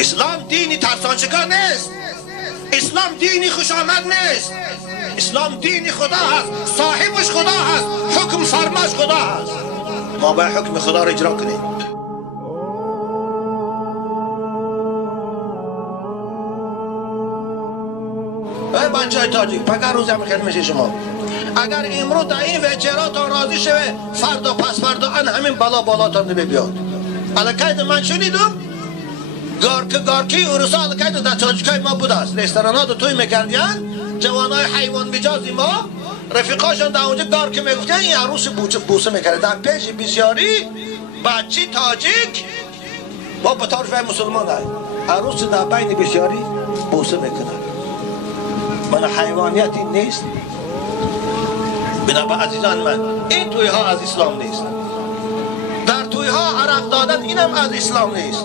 اسلام دینی ترسانچگاه نیست. اسلام دینی خوشامد نیست. اسلام دینی خدا هست، صاحبش خدا هست، حکم فرماش خدا هست. ما باید حکم خدا را اجرا کنیم. بنجای تاجیک پگر روزی هم خیلی میشه شما. اگر امروز در این وجراتان راضی شوه، فردا پس فردا ان همین بالاتان نمی بیاد. الکاید من شنیدم گارکی اروسا الکاید در تاجیکای ما بود است. رستورانات رو توی میکردین، جوانای حیوان مجازی ما رفیقاشان در اونجا گارکی میگفتن این عروس بوسه میکرده. در پیش بسیاری بچی تاجیک با بطور شوی مسلمان های عروس در بین بسیاری بوسه میکنه. من حیوانیتی نیست. بنابراین عزیزان من، این توی ها از اسلام نیست. در توی ها عرق دادن اینم از اسلام نیست.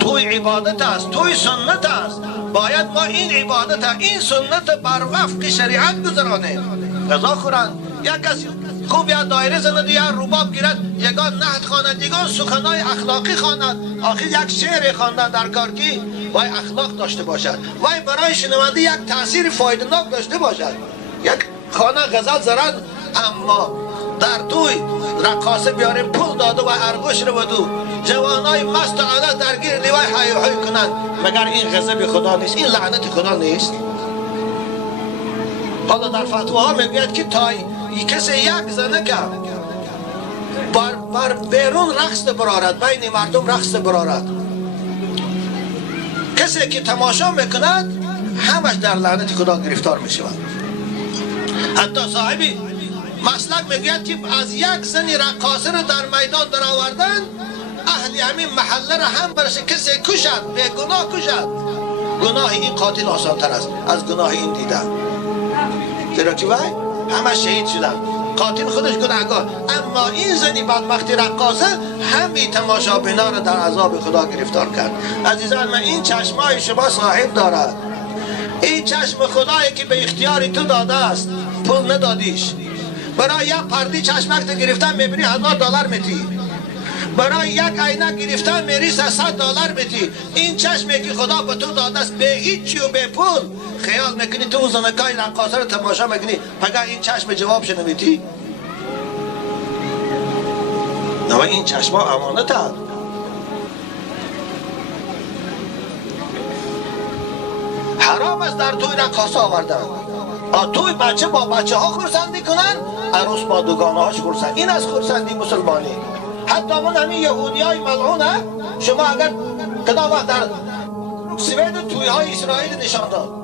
توی عبادت است، توی سنت است. باید ما این عبادت، این سنت بر وفق شریعت گذرانیم. غذا خورن، یک کسی خوب یا دایره زند یا رباب گیرد، یگان نهت خواند، یگان سخنای اخلاقی خواند. آخر یک شعر خواندن در گارکی وای اخلاق داشته باشد، وای برای شنونده یک تاثیر فایده‌ناک داشته باشد. یک خانه غزل زرد، اما در توی رقاصه بیاره پول داده و ارگوش رو بدو، جوانای مست و عادت درگیر لیوای های کنند. مگر این غضب خدا نیست؟ این لعنت خدا نیست؟ حالا در فتواها میگوید که تا کسی یک زنه که بر بیرون رقص برارد، بین مردم رقص برارد، کسی که تماشا میکند همش در لعنت خدا گرفتار میشود. حتی صاحبی مسلک میگوید که از یک زنی رقاصه رو در میدان در آوردن، اهل همین محله را هم برش کسی کشد، به گناه کشد. گناه این قاتل آسانتر است از گناه این دیدن. چرا که وای همه شهید شدن، قاتل خودش گناهگار. اما این زنی بدبختی رقاصه همین تماشا بنا را در عذاب خدا گرفتار کرد. عزیزان من، این چشمای شما صاحب دارد. این چشم خدایی که به اختیار تو داده است، پول ندادیش. برای یک پردی چشمک گرفتن میبینی $1000 میتی، برای یک عینک گرفتن میری $300 میتی. این چشمی که خدا به تو داده است به هیچی و به پول، خیال میکنی تو زنگای رقاصه رو تماشا میکنی، پگه این چشم جوابش نمیتی؟ نه، این چشم ها امانت هست. حرام است در توی رقاصه آوردن. توی بچه با بچه ها خورسندی کنن، عروس با دوگانه هاش خورسند. این از خورسندی مسلمانی. حتی من همین یهودی های ملعونه، شما اگر کدام وقت در سوید توی های اسرائیل نشان داد.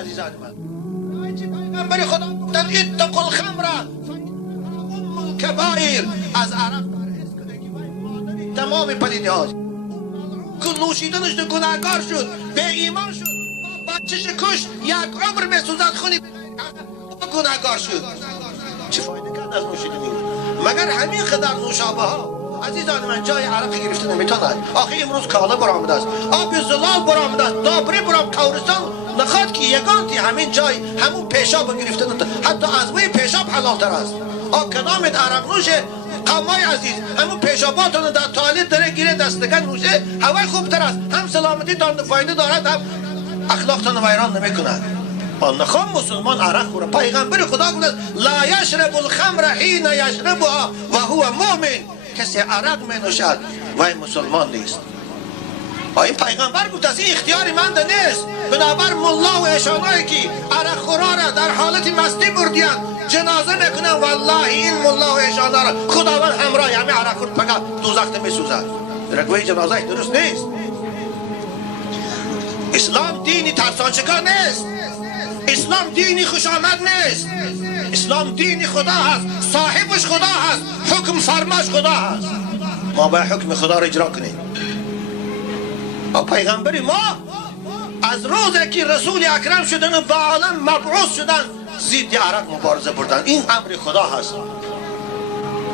عزیزان من، پیغمبر خدا گفتن اتقوا الخمر کبائر، از عرق پرهیز کنید که تمام پلیدی هاست. که نوشیدنش گناهکار شد، به ایمان شد، بچهش کشت، یک عمر میسوزد خونی گناهکار شد. چه فایده کرد از نوشیدنی؟ مگر همین قدر نوشابه ها. عزیزان من، جای عرق گرفته نمیتونن. آخه امروز کالا برآمده است، آب زلال برآمده است، دابری برآمده، کورستان نخواد که یگانتی همین جای همون پیشاب گرفته نمیتونه. حتی از وی پیشاب حلالتر است. کدامت عرق نوشه قومای عزیز، همون پیشاباتون در توالت داره گیره دستگان نوشه، هوای خوبتر است، هم سلامتی تان فایده دارد، هم اخلاقتان ویران نمیکند. نخوام مسلمان عرق خوره. پیغمبر خدا گفت لا یشرب الخمر حین یشربها و هو مؤمن. کسی عرق می نوشد وای مسلمان نیست. این پیغمبر گفت از این اختیاری من نیست. بنابر ملا و اشانایی که عرق خورا را در حالت مستی بردیان جنازه میکنن، والله این ملا و اشانا را خداوند همراه همه عرق خورد پگه دوزخ نمیسوزد. رکوه جنازه درست نیست. اسلام دینی ترسانچگاه نیست. اسلام دینی خوشامد نیست. اسلام دینی خدا هست، صاحبش خدا هست، حکم فرماش خدا هست. ما باید حکم خدا را اجرا کنیم. پیغمبر ما از روزی که رسول اکرم شدن و به عالم مبعوث شدن ضد عرق مبارزه بردن. این امر خدا هست.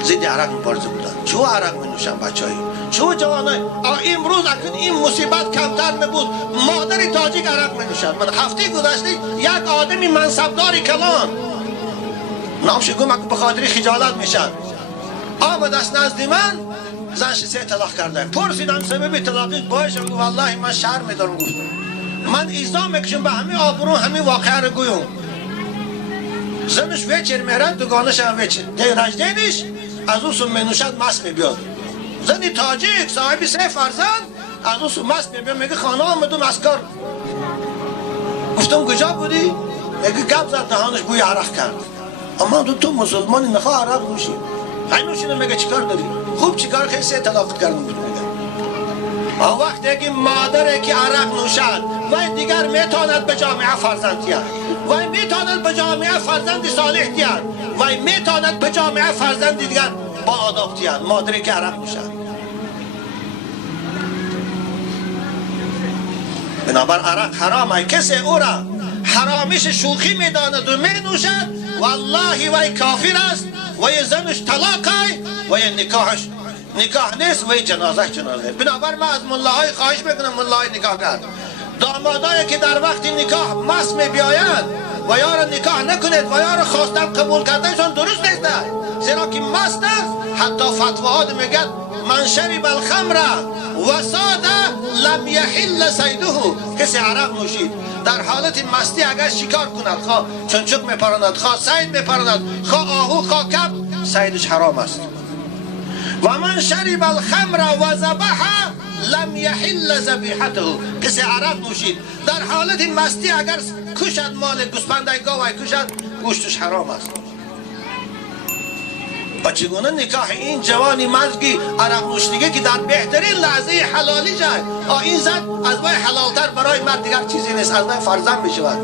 ضد عرق مبارزه بردن. چو عرق می نوشن بچه‌ای، چو جوانای امروز اکنون این مصیبت کمتر نبود. مادر تاجیک عرق می نوشد. من هفته گذشته یک آدمی منصبداری کلان نامش گم به خاطر خجالت میشن آمد از نزد من، زنش 3 طلاق کرده. پرسیدم سبب طلاقش باش، والله من شرم دارم گفتم. من ایزا میکشم به همه آبرو همه واقعه رو گویم. زنش ویچر میرن دوگانش هم ویچر دیرش دینش از اون سون منوشد مست میبیاد. زنی تاجیک صاحبی 3 فرزند از اون سون مست میبیاد. میگه خانه آمدم از کار. گفتم کجا بودی؟ میگه گپ زد دهانش بوی عرق کرد. اما تو مسلمانی نخواه عرق نوشی. های نوشیدم میگه چیکار داری؟ خوب چیکار خیلی 3 طلاق کردم بود میگه. وقتی که مادره که عرق نوشد و دیگر میتواند به جامعه فرزند تیار و میتواند به جامعه فرزند صالح تیار و میتواند به جامعه فرزند دیگر با آداب تیار. مادره که عرق نوشد بنابر عرق حرامه. کسی او را حرامیش شوخی میداند و مینوشد والله وی کافر است و زنش طلاقه و نکاحش نکاح نیست و جنازه. بنابر من از ملاهای خواهش میکنم ملاهای نکاحگر دامادایی که در وقت نکاح مست میبیاید و یا را نکاح نکنید و یا را خواستم قبول کردنشان درست نیست، زیرا که مست است. حتی فتواها میگه من شرب الخمر و ساده لم یحل صیده. کسی عرق نوشید در حالت مستی اگر شکار کند، خواه چنچک میپراند، خواه صید میپراند، خواه آهو، خواه کب، صیدش حرام است. و من شرب الخمر و ذبح لم یحل ذبیحته. کسی عرق نوشید در حالت مستی اگر کشد مال گوسفند گاو کشد گوشتش حرام است. و چگونه نکاح این جوانی مزگی عرق نوشیدگی که در بهترین لحظه حلالی جای این زن از وای حلالتر برای مرد دیگر چیزی نیست، از وای فرزند میشود.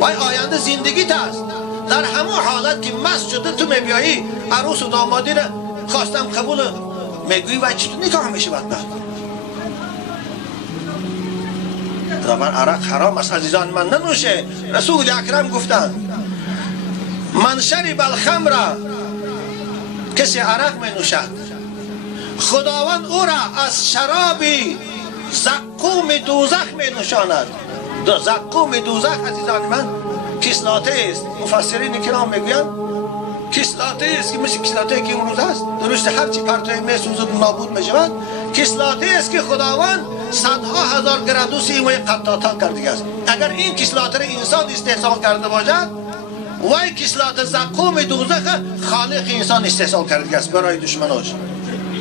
وای آینده زندگیت است. در همون حالت که مست شده تو میبیایی عروس و دامادی را خواستم قبول میگویی و چطور نکاح میشود؟ نه، بنابر عرق حرام است عزیزان من، ننوشه. رسول اکرم گفتن من شرب الخمر، کسی عرق می نوشد خداوند او را از شرابی زقوم دوزخ می نوشاند. زقوم دوزخ عزیزان من کسلاته است. مفسرین کرام میگویند کسلاته است که مثل کسلاته که امروز است، درست هرچی پرتوی می سوزد نابود می شود. کسلاته است که خداوند صدها هزار گرادوسی و قطعاتا کرده است. اگر این کسلاته را انسان استحصال کرده باشد وای کسلات زقوم دوزخ خالق انسان استحصال کرده است برای دشمناش.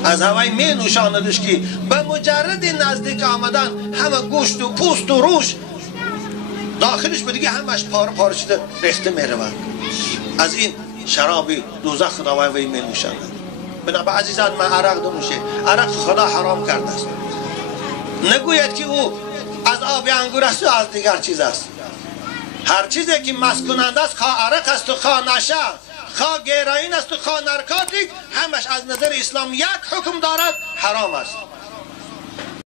از هوای می نوشاندش که به مجرد نزدیک آمدن همه گوشت و پوست و روش داخلش به دیگه همش پاره پاره شده ریخته می رود. از این شرابی دوزخ خداوند وی می نوشاند. بنابراین عزیزان من عرق نوشه. عرق خدا حرام کرده است. نگوید که او از آب انگور است و از دیگر چیز است. هر چیزی که مست کننده است، خواه عرق است و خواه نشه، خواه گیراین است و خواه نرکاتیک، همش از نظر اسلام یک حکم دارد، حرام است.